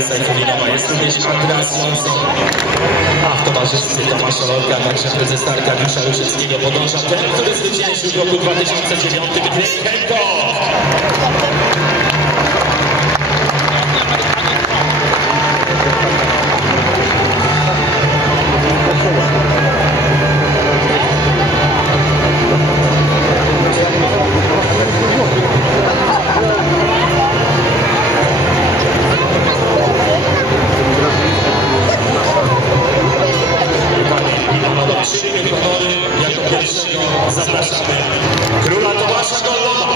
Karolina Sajfulinowa, jest również Andreas Johnson, a w towarzystwie Tomasza Lorka, także prezes Arkadiusza Ruszewskiego podąża ten, który zwyciężył w roku 2009 Greg Hancock. Jako pierwszego zapraszamy króla Tomasza Gollowa.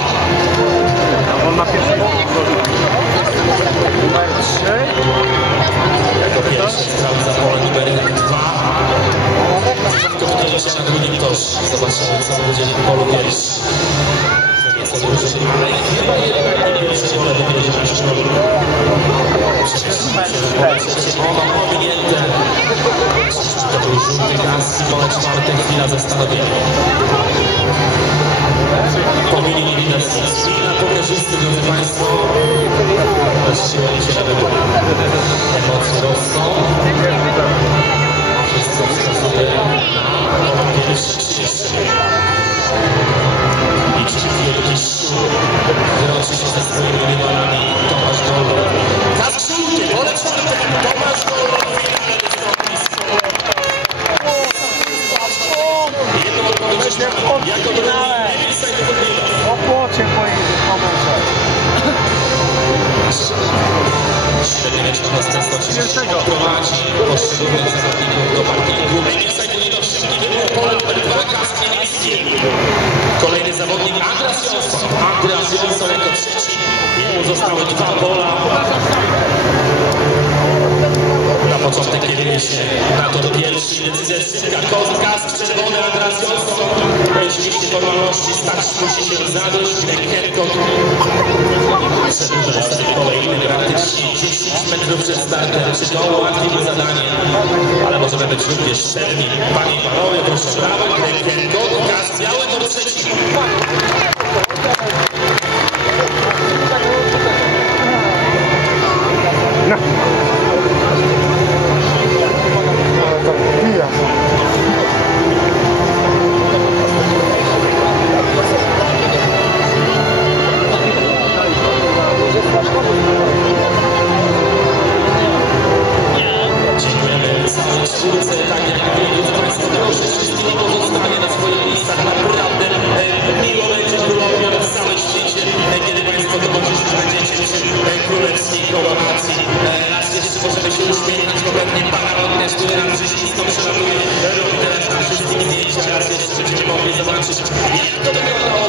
On ma pierwszego numer 3. Jako pierwszy sprawdza pole numer 2. Kopnięcia na drugim torze. Zobaczymy, co będzie w polu pierwszy. Co dużo, ale chyba jednak nie pierwsze pole będzie na środku. Ono pominięte. To był żółty kaski, pole czwarte, chwila zastanowienia. Pomini nie widać spina pokerzysty, drodzy Państwo. Właściwie oni się nawet emocje rosną. Wszystko wskazuje na pole pierwsze 30. I czy wielki szczur wyroczy się ze swoimi rywalami Tomasz Gollow. Kask żółty, pole czwarte, Tomasz Gollow w finale wystąpi z jako drugi Emil Sajfulinow. O płocie pojedzie w momencie. Średniowieczna następstwo prowadzi poszczególnych zawodników do parkingu. Emil Sajfulinow szybki wybił pole numer 2, kask niebieski. Kolejny zawodnik Andreas Johnson. Andreas Johnson jako trzeci. Jemu zostały 2 pola. Na początek kieruje się na tor pierwszy. Decyzja szybka. Kask czerwony Andreas Johnson. Oczywiście formalności stać musi się zadać. Greg Hancock przedłuża sobie kolejny praktycznie 10 metrów przed startem. Czy to ułatwi zadanie? Ale możemy być również szczerni. Panie i panowie, proszę brawa. Greg Hancock. Kask biały tor trzeci. No. Dziękujemy całej czwórce, tak jak mówię, drodzy Państwo, proszę wszystkich o pozostanie na swoich miejscach. Naprawdę miło będzie królowi w całym świecie, kiedy Państwo towarzyszyć będziecie przy królewskiej koronacji. Raz jeszcze możemy się uśmiechnąć, bo pewnie Pana również, który nam przyślisko przelatuje, robi teraz na wszystkich zdjęcia. Raz jeszcze będziemy mogli zobaczyć, jak to wyglądało